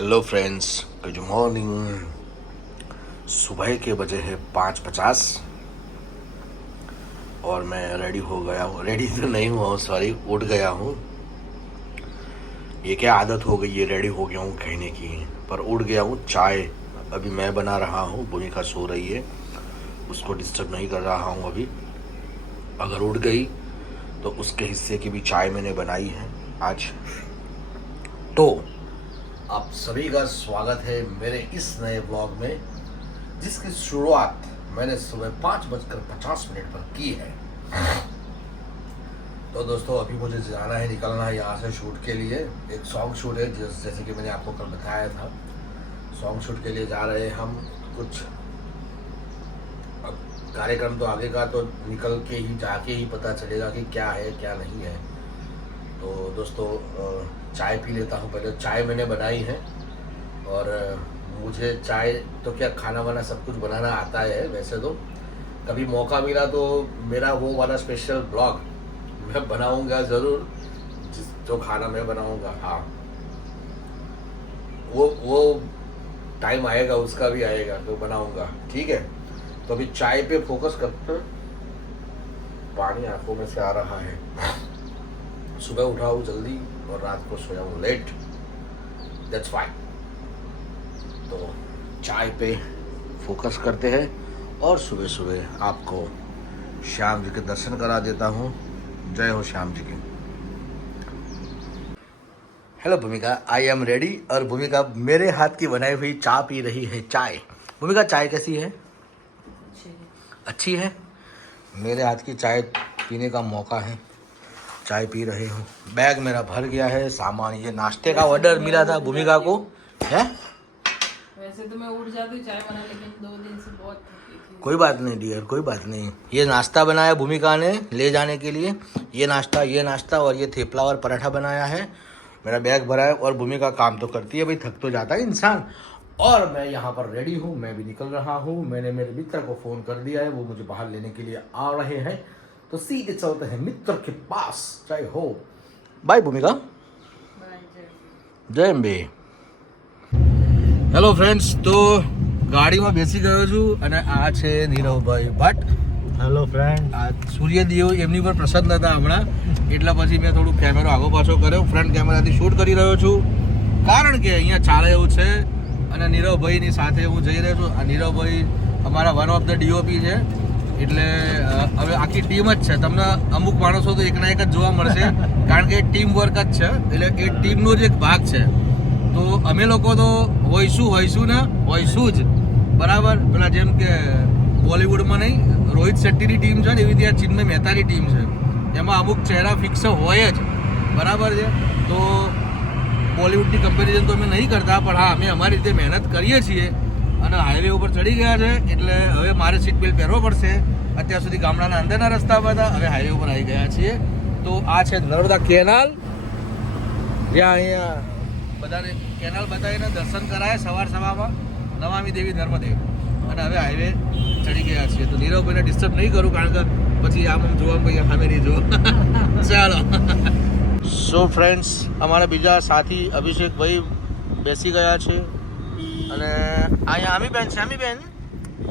Hello friends, good morning. सुबह के बजे है 5:50 और मैं रेडी हो गया हूँ। रेडी तो नहीं हुआ हूँ, सॉरी, उठ गया हूँ। ये क्या आदत हो गई है, रेडी हो गया हूँ कहने की, पर उठ गया हूँ। चाय अभी मैं बना रहा हूँ, भूमिका सो रही है, उसको डिस्टर्ब नहीं कर रहा हूँ अभी। अगर उठ गई तो उसके हिस्से की भी चाय मैंने बनाई है आज। तो आप सभी का स्वागत है मेरे इस नए ब्लॉग में, जिसकी शुरुआत मैंने सुबह 5:50 पर की है। तो दोस्तों, अभी मुझे जाना है, निकलना है यहाँ से शूट के लिए। एक सॉन्ग शूट है, जैसे कि मैंने आपको कल बताया था। सॉन्ग शूट के लिए जा रहे हैं हम। कुछ अब कार्यक्रम तो आगे का तो निकल के ही जाके ही पता चलेगा कि क्या है क्या नहीं है। तो दोस्तों, चाय पी लेता हूँ पहले। चाय मैंने बनाई है और मुझे चाय तो क्या, खाना वाना सब कुछ बनाना आता है वैसे तो। कभी मौका मिला तो मेरा वो वाला स्पेशल ब्लॉग मैं बनाऊंगा ज़रूर, जो खाना मैं बनाऊंगा। हाँ, वो टाइम आएगा, उसका भी आएगा तो बनाऊंगा, ठीक है। तो अभी चाय पे फोकस करते हैं। पानी आंखों में से आ रहा है। सुबह उठा हूँ जल्दी और रात को सोया हूँ लेट, दैट्स फाइन। तो चाय पे फोकस करते हैं और सुबह सुबह आपको श्याम जी के दर्शन करा देता हूँ। जय हो श्याम जी की। हेलो भूमिका, आई एम रेडी। और भूमिका मेरे हाथ की बनाई हुई चाय पी रही है। चाय, भूमिका चाय कैसी है? अच्छी है। मेरे हाथ की चाय पीने का मौका है, चाय पी रहे हो। बैग मेरा भर गया है सामान। ये नाश्ते का ऑर्डर मिला था भूमिका को है। वैसे तो मैं उठ जाती हूँ चाय बना, लेकिन 2 दिन से बहुत थकी थी। कोई बात नहीं डियर, कोई बात नहीं। ये नाश्ता बनाया भूमिका ने ले जाने के लिए। ये नाश्ता और ये थेपला और पराठा बनाया है। मेरा बैग भरा है और भूमिका काम तो करती है भाई, थक तो जाता है इंसान। और मैं यहाँ पर रेडी हूँ, मैं भी निकल रहा हूँ। मैंने मेरे मित्र को फ़ोन कर दिया है, वो मुझे बाहर लेने के लिए आ रहे हैं। तो सीधे चलते हैं मित्र के पास। जय हो। बाय भूमिका। जय अंबे। હેલો ફ્રેન્ડ્સ, તો ગાડીમાં બેસી ગયો છું અને આ છે નીરવભાઈ ભટ્ટ. Hello friend. આ સૂર્યદેવ એમની પર પ્રસન્ન હતા હમણાં, એટલા પછી મેં થોડું કેમેરો આગો પાછો કર્યો. ફ્રન્ટ કેમેરાથી શૂટ કરી રહ્યો છું, કારણ કે અહીંયા ચાલે એવું છે. અને નીરવભાઈની સાથે હું જઈ રહ્યો છું. આ નીરવભાઈ અમારા વન ઓફ ધ ડીઓપી છે, એટલે હવે આખી ટીમ જ છે. તમને અમુક માણસો તો એકના એક જ જોવા મળશે, કારણ કે ટીમ વર્ક જ છે, એટલે એ ટીમનો જ એક ભાગ છે. તો અમે લોકો તો હોઈશું જ બરાબર. પેલા જેમ કે બોલિવૂડમાં નહીં, રોહિત શેટ્ટીની ટીમ છે ને, એવી રીતે ચિન્મય મહેતાની ટીમ છે. એમાં અમુક ચહેરા ફિક્સ હોય જ, બરાબર છે. તો બોલિવૂડની કમ્પેરિઝન તો અમે નહીં કરતા, પણ હા, અમે અમારી રીતે મહેનત કરીએ છીએ. અને હાઈવે ઉપર ચડી ગયા છે, એટલે હવે મારે સીટ બેલ્ટ પહેરવો પડશે. અત્યાર સુધી ગામડાના અંદરના રસ્તા પર હતા, હવે હાઈવે ઉપર આવી ગયા છીએ. તો આ છે નર્મદા કેનાલ, જ્યાં અહીંયા બધાને કેનાલ બતાવીને દર્શન કરાય સવારમાં. નમામિ દેવી નર્મદે. અને હવે હાઈવે ચડી ગયા છીએ. તો નીરવભાઈને ડિસ્ટર્બ નહીં કરું, કારણ કે પછી આમ જોવા કોઈ સામે નહીં જો. ચાલો. સો ફ્રેન્ડ્સ, અમારા બીજા સાથી અભિષેકભાઈ બેસી ગયા છે. અને અહીંયા આમીબેન છે. આમીબેન,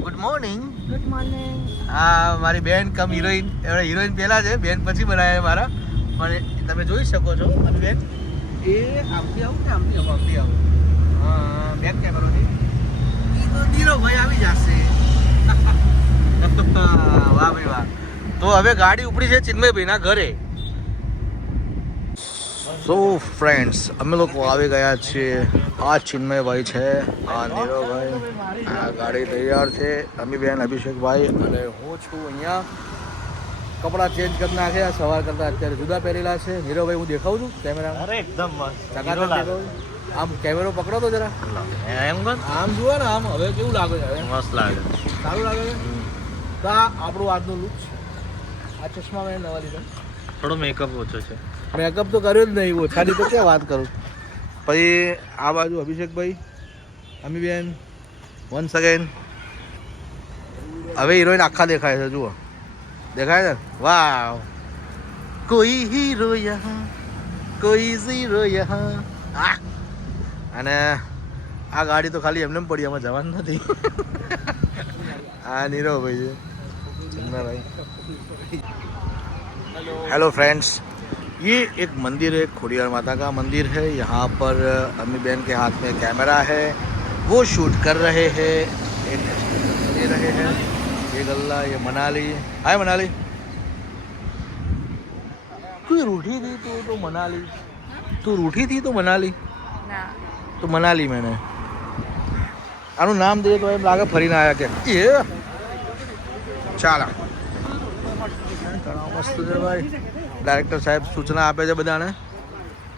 ગુડ મોર્નિંગ. Good morning. હા, મારી બેન કમ હિરોઈન. હિરોઈન પહેલાં છે, બેન પછી બનાવ્યા મારા. પણ તમે જોઈ શકો છો આમીબેન, એ આમથી આવું ને આમથી આવું. હા, બેક કેમેરોથી નીરવભાઈ આવી જશે. વાહ ભાઈ વાહ. તો હવે ગાડી ઉપડી છે ચિન્મયભાઈના ઘરે. સો ફ્રેન્ડ્સ, અમે લોકો આવી ગયા છીએ. આ ચિન્મયભાઈ છે, આ નીરવભાઈ, આ ગાડી તૈયાર છે. અમીબેન, અભિષેકભાઈ અને હું છું અહીંયા. કપડાં ચેન્જ કરી નાખ્યા સવાર કરતાં, અત્યારે જુદા પહેરેલા છે. નીરવભાઈ, હું દેખાઉં છું કેમેરા? અરે એકદમ મસ્ત. આમ કેમેરો પકડો તો જરા, એમ આમ જુઓ ને, આમ હવે કેવું લાગે છે? મસ્ત લાગે. સારું લાગે છે. તો આ આપણું આજનું લુક છે. આ ચશ્મા મેં નવા લીધા. થોડો મેકઅપ ઓછો છે. મેકઅપ તો કર્યો જ નહીં, ઓછાની તો ક્યાં વાત કરું. પછી આ બાજુ અભિષેકભાઈ, અમીબેન, વન્સ અગેન. હવે હિરોઈન આખા દેખાય છે, જુઓ, દેખાય છે? વાહ. કોઈ હીરો યહાં, કોઈ ઝીરો યહાં. અને આ ગાડી તો ખાલી એમને પડી, આમાં જવાનું નથી. આ નીરવભાઈ છે, ચંદનાભાઈ. हेलो फ्रेंड्स, ये एक मंदिर है, खोडियार माता का मंदिर है. यहाँ पर अम्मी बहन के हाथ में कैमरा है, वो शूट कर रहे हैं. एक ले रहे हैं ये गल्ला, ये मनाली. हाय मनाली, तू रूठी थी तो मनाली, तू रूठी थी तो मनाली, तो मनाली मैंने આનું નામ દઈએ તો એમ લાગે ફરીને આવ્યા કે એ ચાલો. મસ્ત છે ભાઈ. ડાયરેક્ટર સાહેબ સૂચના આપે છે બધાને,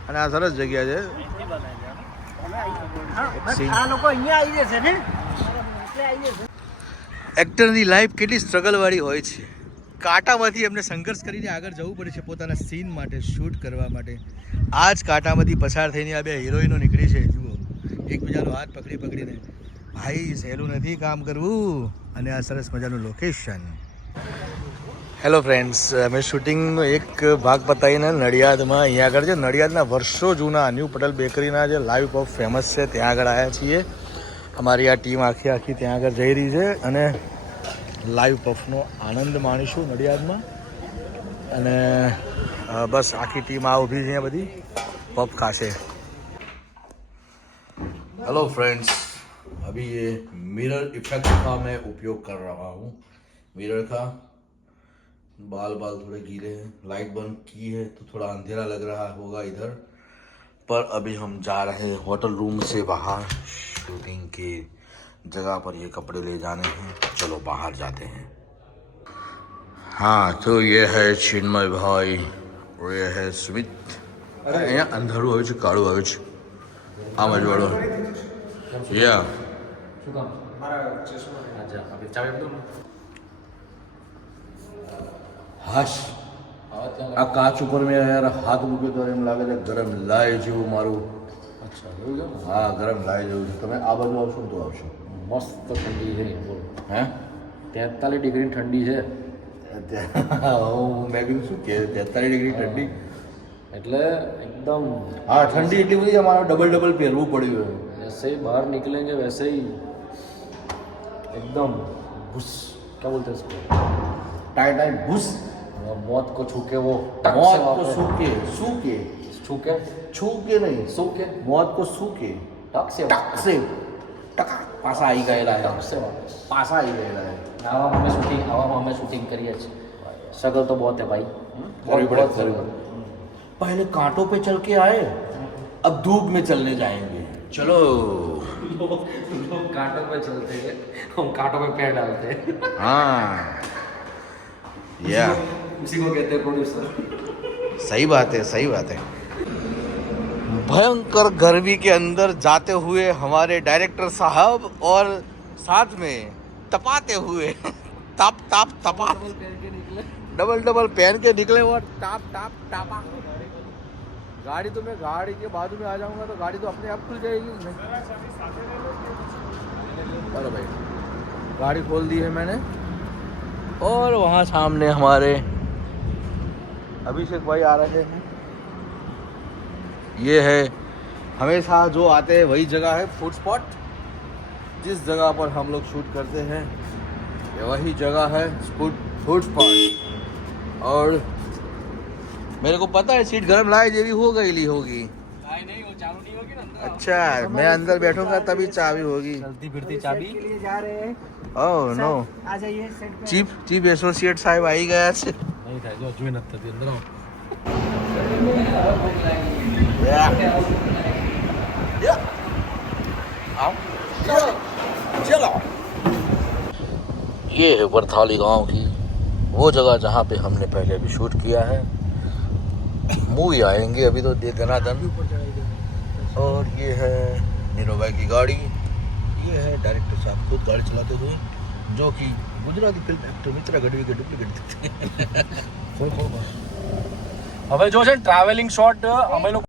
અને આ સરસ જગ્યા છે. એક્ટરની લાઈફ કેટલી સ્ટ્રગલ વાળી હોય છે. કાંટામાંથી એમને સંઘર્ષ કરીને આગળ જવું પડે છે પોતાના સીન માટે, શૂટ કરવા માટે. આ જ કાંટામાંથી પસાર થઈને આ બે હિરોઈનો નીકળી છે. જુઓ, એકબીજાનો હાથ પકડી પકડીને. ભાઈ સહેલું નથી કામ કરવું. અને આ સરસ મજાનું લોકેશન. હેલો ફ્રેન્ડ્સ, અમે શૂટિંગનો એક ભાગ પતાવીને નડિયાદમાં, અહીંયા આગળ છે નડિયાદના વર્ષો જૂના ન્યૂ પટેલ બેકરીના જે લાઈવ પફ ફેમસ છે ત્યાં આગળ આવ્યા છીએ. અમારી આ ટીમ આખી ત્યાં આગળ જઈ રહી છે અને લાઈવ પફનો આનંદ માણીશું નડિયાદમાં. અને બસ આખી ટીમ આ ઊભી છે, અહીંયા બધી પફ ખાશે. हेलो फ्रेंड्स, अभी ये मिरर इफेक्ट का मैं उपयोग कर रहा हूँ. मिरर का बाल थोड़े गीले हैं, लाइट बंद की है तो थोड़ा अंधेरा लग रहा होगा इधर. पर अभी हम जा रहे हैं होटल रूम से बाहर. शूटिंग की जगह पर ये कपड़े ले जाने हैं. चलो बाहर जाते हैं. हाँ, तो ये है चिन्मय भाई और ये है सुमित. અહીંયા અંધારું આવે છે, કાળું આવે છે. આ મજવાળો યા શું કામ મારા ચશ્મા અચ્છા અભી ચાવી આપો ને. હાશ, આ કાચ ઉપર મેં યાર હાથ મૂક્યો તો એમ લાગે છે ગરમ લાય જેવું મારું. અચ્છા એવું છે? હા, ગરમ લાય જેવું છે. તમે આ બાજુ આવશો તો આવશો. મસ્ત ઠંડી છે. બોલો. હે 43 ડિગ્રી ઠંડી છે. મેં કીધું શું કે 43 ડિગ્રી ઠંડી એટલે एकदम. हाँ, ठंडी इतनी हुई हमारा डबल पहनવું પડ્યું है. जैसे ही बाहर निकलेंगे वैसे ही एकदम घुस, क्या बोलते हैं इसको, टाइट घुस. मौत को छू के वो मौत को छू के नहीं सूके मौत को छू के टक से पासा आई गયેલા है. पासा आई गયેલા है. हवा में शूटिंग करिए. स्ट्रगल तो बहुत है भाई, बहुत स्ट्रगल. पहले कांटों पे चल के आए, अब धूप में चलने जाएंगे. चलो. कांटों पे चलते हैं, हम कांटों पे पैर डालते हैं. हाँ, या उसी को कहते हैं प्रोड्यूसर. सही बात है, सही बात है. भयंकर गर्मी के अंदर जाते हुए हमारे डायरेक्टर साहब और साथ में तपाते हुए तपा डबल पहन के निकले और टापा. गाड़ी तो मैं गाड़ी के बाजू में आ जाऊंगा तो गाड़ी तो अपने आप खुल जाएगी. अरे भाई, गाड़ी खोल दी है मैंने. और वहाँ सामने हमारे अभिषेक भाई आ रहे हैं. ये है हमेशा जो आते हैं वही जगह है, फूड स्पॉट. जिस जगह पर हम लोग शूट करते हैं ये वही जगह है, फूड स्पॉट. और मेरे को पता है सीट गरम लाए जेवी हो गई होगी. नहीं, वो चालू नहीं होगी ना. अच्छा, मैं अंदर बैठूंगा तभी चाबी होगी. चलती फिरती चाबी के लिए जा रहे हैं. ओह नो, आ जाइए सेट पे. चीफ एसोसिएट साहब आई गया છે. નહીં થાય જો જોઈ નથી થતી અંદર. आओ चलो. ये है वरथाली गांव की वो जगह जहाँ पे हमने पहले भी शूट किया है. मूवी आएंगे अभी तो दनादन. और ये है नीरव भाई की गाड़ी. ये है डायरेक्टर साहब खुद गाड़ी चलाते हुए, जो कि गुजराती फिल्म एक्टर मित्रा गढ़वी के डुप्लीकेट दिखते हैं. હવે જો છે ટ્રાવેલિંગ શોટ અમે લોકો